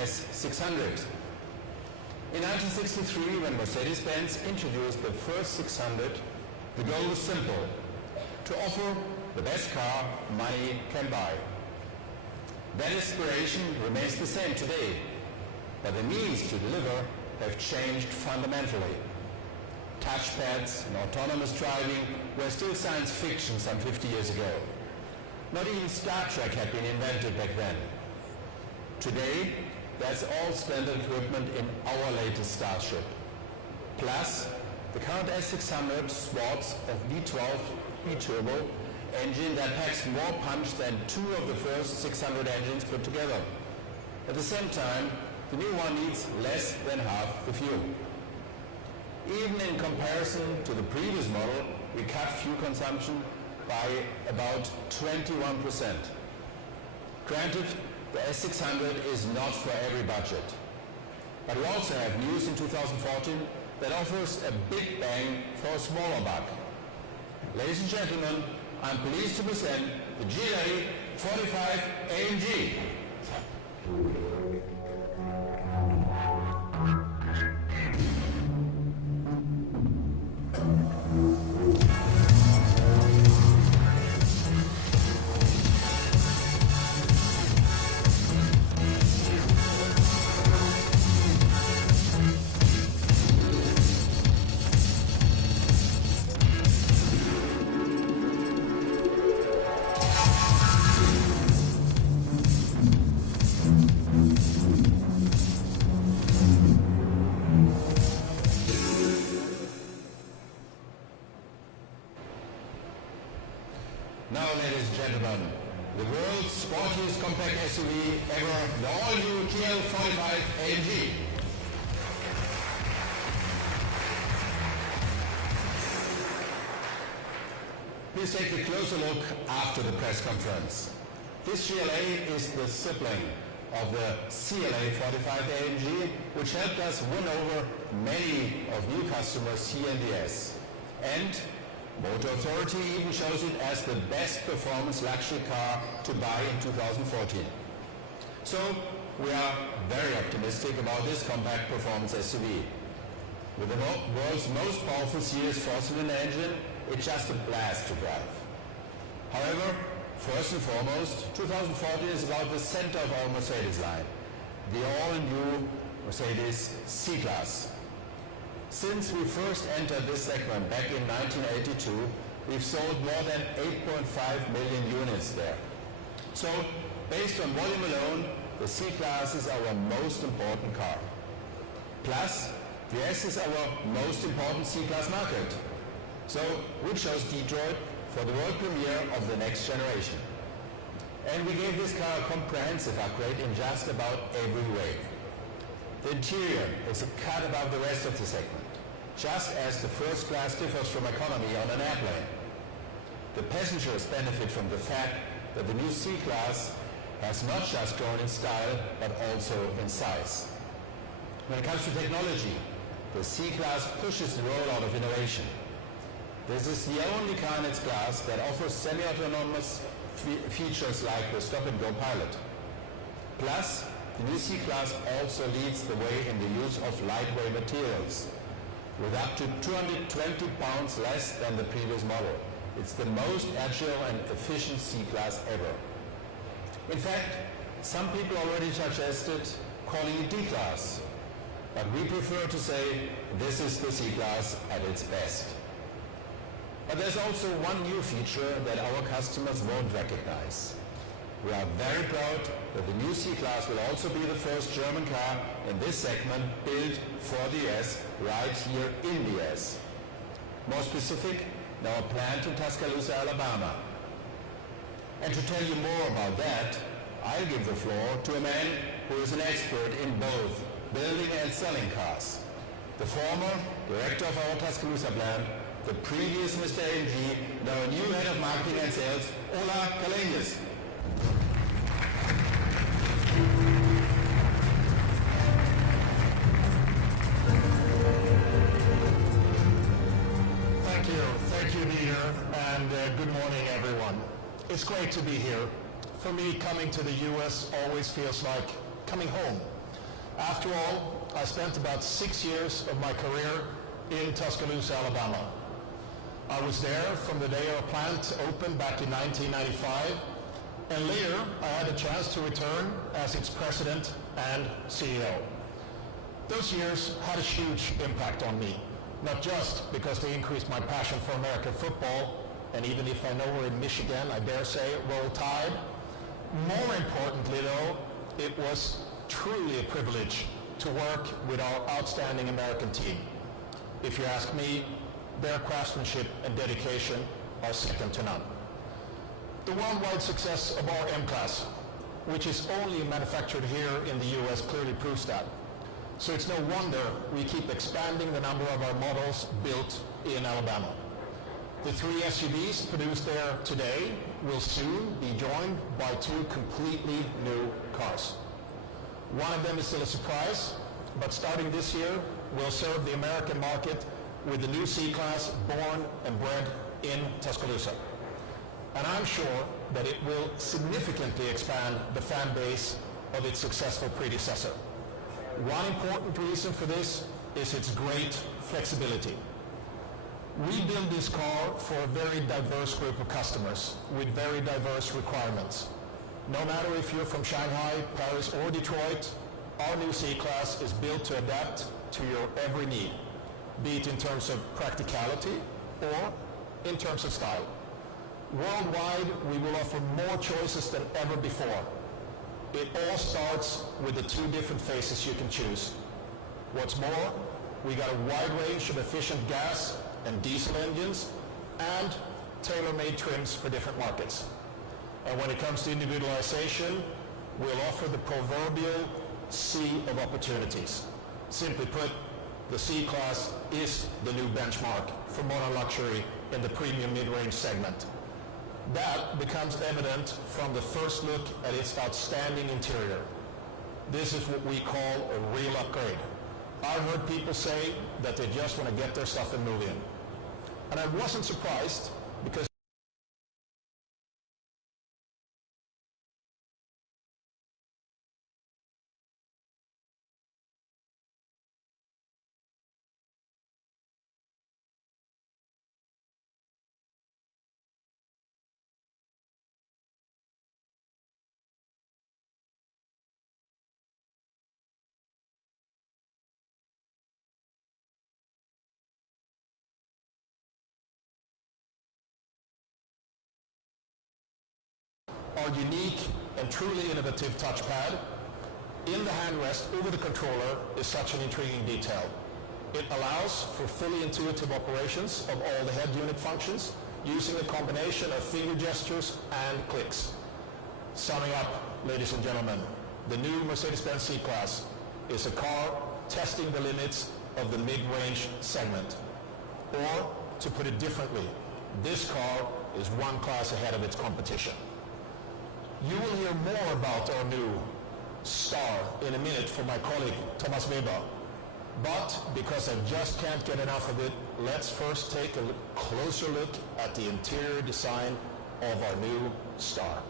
S600. In 1963, when Mercedes-Benz introduced the first 600, the goal was simple: to offer the best car money can buy. That aspiration remains the same today, but the means to deliver have changed fundamentally. Touchpads and autonomous driving were still science fiction some 50 years ago. Not even Star Trek had been invented back then. Today, that's all standard equipment in our latest Starship. Plus, the current S600 sports a V12 E-turbo engine that packs more punch than two of the first 600 engines put together. At the same time, the new one needs less than half the fuel. Even in comparison to the previous model, we cut fuel consumption by about 21%. Granted, the S600 is not for every budget. But we also have news in 2014 that offers a big bang for a smaller buck. Ladies and gentlemen, I'm pleased to present the GLA 45 AMG. Now, ladies and gentlemen, the world's sportiest compact SUV ever, the all-new GL 45 AMG. Please take a closer look after the press conference. This GLA is the sibling of the CLA 45 AMG, which helped us win over many of new customers here in the US. And Motor Authority even chose it as the best performance luxury car to buy in 2014. So we are very optimistic about this compact performance SUV. With the world's most powerful series four-cylinder engine, it's just a blast to drive. However, first and foremost, 2014 is about the center of our Mercedes line, the all-new Mercedes C-Class. Since we first entered this segment back in 1982, we've sold more than 8.5 million units there. So, based on volume alone, the C-Class is our most important car. Plus, the S is our most important C-Class market. So, we chose Detroit for the world premiere of the next generation. And we gave this car a comprehensive upgrade in just about every way. The interior is a cut above the rest of the segment, just as the first class differs from economy on an airplane. The passengers benefit from the fact that the new C-Class has not just grown in style, but also in size. When it comes to technology, the C-Class pushes the rollout of innovation. This is the only car in its class that offers semi-autonomous features like the stop-and-go pilot. Plus, the new C-Class also leads the way in the use of lightweight materials. With up to 220 pounds less than the previous model, it's the most agile and efficient C-Class ever. In fact, some people already suggested calling it D-Class, but we prefer to say this is the C-Class at its best. But there's also one new feature that our customers won't recognize. We are very proud that the new C-Class will also be the first German car in this segment built for the US right here in the US. More specific, in our plant in Tuscaloosa, Alabama. And to tell you more about that, I'll give the floor to a man who is an expert in both building and selling cars. The former director of our Tuscaloosa plant, the previous Mr. AMG, and our new head of marketing and sales, Ola Kalenius. Thank you, Dieter, and good morning, everyone. It's great to be here. For me, coming to the U.S. always feels like coming home. After all, I spent about 6 years of my career in Tuscaloosa, Alabama. I was there from the day our plant opened back in 1995, and later I had a chance to return as its president and CEO. Those years had a huge impact on me, not just because they increased my passion for American football, and even if I know we're in Michigan, I dare say roll tide. More importantly though, it was truly a privilege to work with our outstanding American team. If you ask me, their craftsmanship and dedication are second to none. The worldwide success of our M-Class, which is only manufactured here in the US, clearly proves that. So it's no wonder we keep expanding the number of our models built in Alabama. The 3 SUVs produced there today will soon be joined by 2 completely new cars. One of them is still a surprise, but starting this year, we'll serve the American market with the new C-Class born and bred in Tuscaloosa. And I'm sure that it will significantly expand the fan base of its successful predecessor. One important reason for this is its great flexibility. We build this car for a very diverse group of customers with very diverse requirements. No matter if you're from Shanghai, Paris, or Detroit, our new C-Class is built to adapt to your every need, be it in terms of practicality or in terms of style. Worldwide, we will offer more choices than ever before. It all starts with the 2 different faces you can choose. What's more, we got a wide range of efficient gas and diesel engines and tailor-made trims for different markets. And when it comes to individualization, we'll offer the proverbial sea of opportunities. Simply put, the C-Class is the new benchmark for modern luxury in the premium mid-range segment. That becomes evident from the first look at its outstanding interior. This is what we call a real upgrade. I've heard people say that they just want to get their stuff and move in. And I wasn't surprised, because our unique and truly innovative touchpad in the handrest over the controller is such an intriguing detail. It allows for fully intuitive operations of all the head unit functions using a combination of finger gestures and clicks. Summing up, ladies and gentlemen, the new Mercedes-Benz C-Class is a car testing the limits of the mid-range segment. Or, to put it differently, this car is one class ahead of its competition. You will hear more about our new Star in a minute from my colleague Thomas Weber. But because I just can't get enough of it, let's first take a closer look at the interior design of our new Star.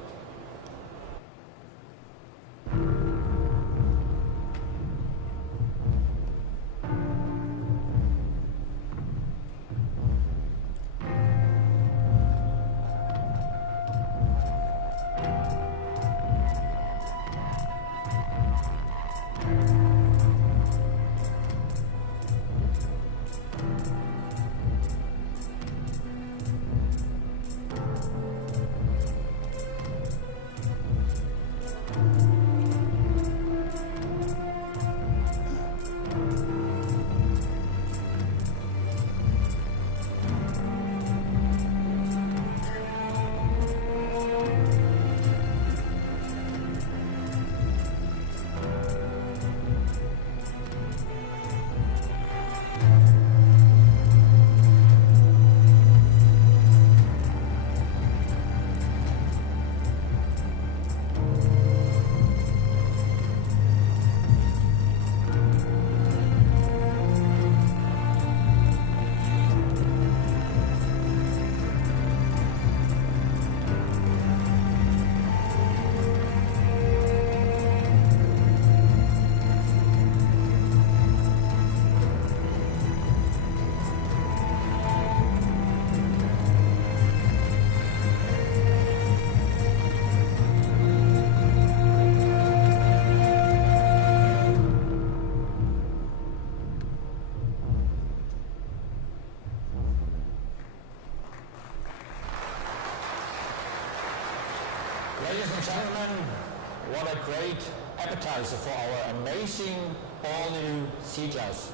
what a great appetizer for our amazing all-new C-Class.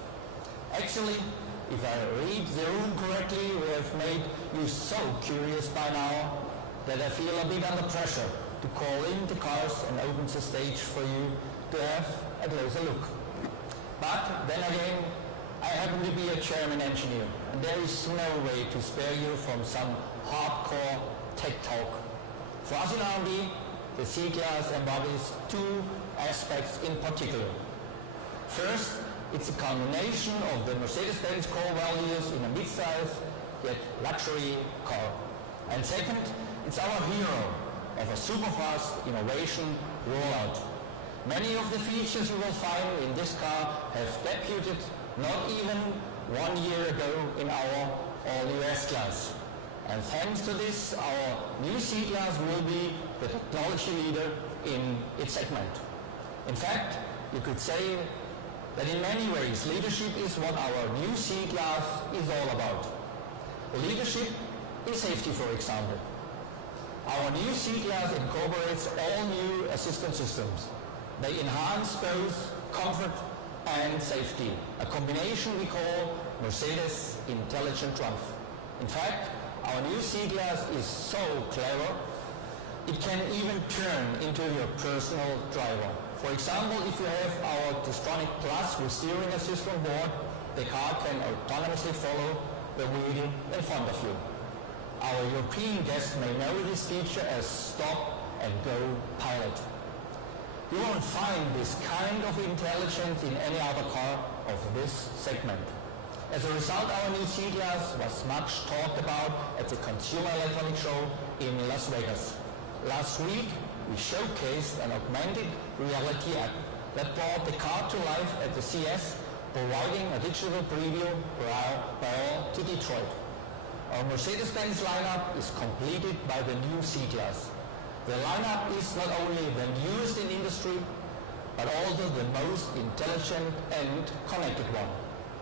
Actually, if I read the room correctly, we have made you so curious by now that I feel a bit under pressure to call in the cars and open the stage for you to have a closer look. But then again, I happen to be a German engineer, and there is no way to spare you from some hardcore tech talk. For us in R&D, the C-Class embodies two aspects in particular. First, it's a combination of the Mercedes-Benz core values in a mid-size yet luxury car. And second, it's our hero of a super-fast innovation rollout. Many of the features you will find in this car have debuted not even 1 year ago in our all-new S-Class. And thanks to this, our new C-Class will be the technology leader in its segment. In fact, you could say that in many ways, leadership is what our new C-Class is all about. Leadership is safety, for example. Our new C-Class incorporates all new assistance systems. They enhance both comfort and safety, a combination we call Mercedes Intelligent Drive. In fact, our new C-Class is so clever, it can even turn into your personal driver. For example, if you have our Distronic Plus with steering assist on board, the car can autonomously follow the wheel in front of you. Our European guests may know this feature as Stop and Go Pilot. You won't find this kind of intelligence in any other car of this segment. As a result, our new C-Class was much talked about at the Consumer Electronics Show in Las Vegas. Last week, we showcased an augmented reality app that brought the car to life at the CES, providing a digital preview prior to Detroit. Our Mercedes-Benz lineup is completed by the new C-Class. The lineup is not only the newest in industry, but also the most intelligent and connected one.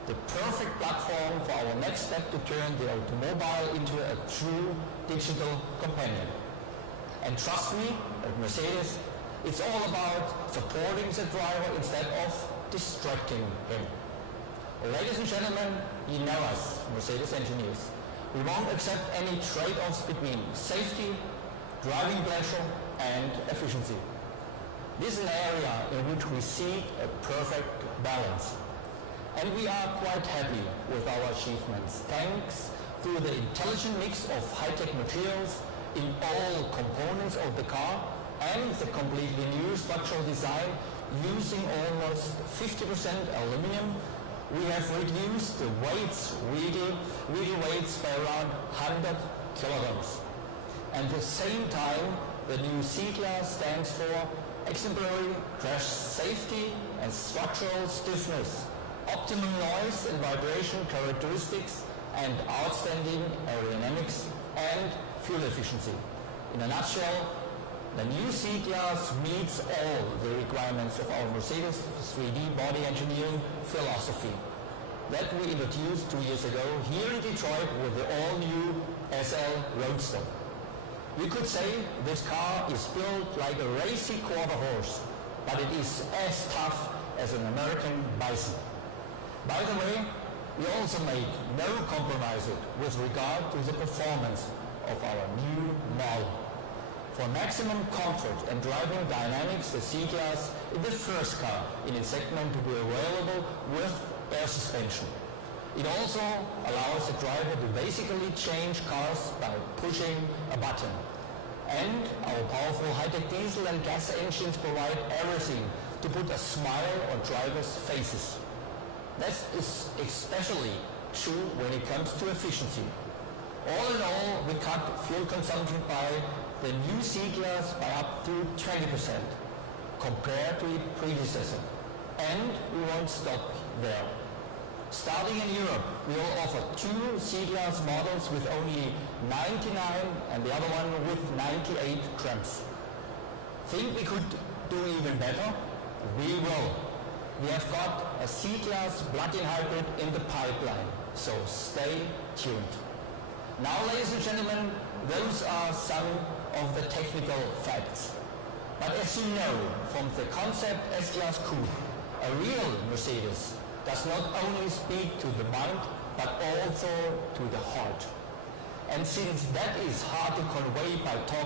The perfect platform for our next step to turn the automobile into a true digital companion. And trust me, at Mercedes, it's all about supporting the driver instead of distracting him. Ladies and gentlemen, you know us, Mercedes engineers. We won't accept any trade-offs between safety, driving pleasure, and efficiency. This is an area in which we seek a perfect balance. And we are quite happy with our achievements, thanks to the intelligent mix of high-tech materials in all components of the car and the completely new structural design using almost 50% aluminum. We have reduced the wheel weights by around 100 kilograms. And at the same time, the new C-Class stands for exemplary crash safety and structural stiffness, optimum noise and vibration characteristics, and outstanding aerodynamics and fuel efficiency. In a nutshell, the new C-Class meets all the requirements of our Mercedes 3D body engineering philosophy that we introduced 2 years ago here in Detroit with the all-new SL Roadster. You could say this car is built like a racy quarter horse, but it is as tough as an American bison. By the way, we also made no compromises with regard to the performance of our new model. For maximum comfort and driving dynamics, the C-Class is the first car in its segment to be available with air suspension. It also allows the driver to basically change cars by pushing a button. And our powerful high-tech diesel and gas engines provide everything to put a smile on drivers' faces. That is especially true when it comes to efficiency. All in all, we cut fuel consumption by the new C-Class by up to 20% compared to its predecessor. And we won't stop there. Starting in Europe, we will offer 2 C-Class models with only 99 and the other one with 98 grams. Think we could do even better? We will. We have got a C-Class plug-in hybrid in the pipeline, so stay tuned. Now, ladies and gentlemen, those are some of the technical facts. But as you know from the concept S-Class Coupe, a real Mercedes does not only speak to the mind, but also to the heart. And since that is hard to convey by talk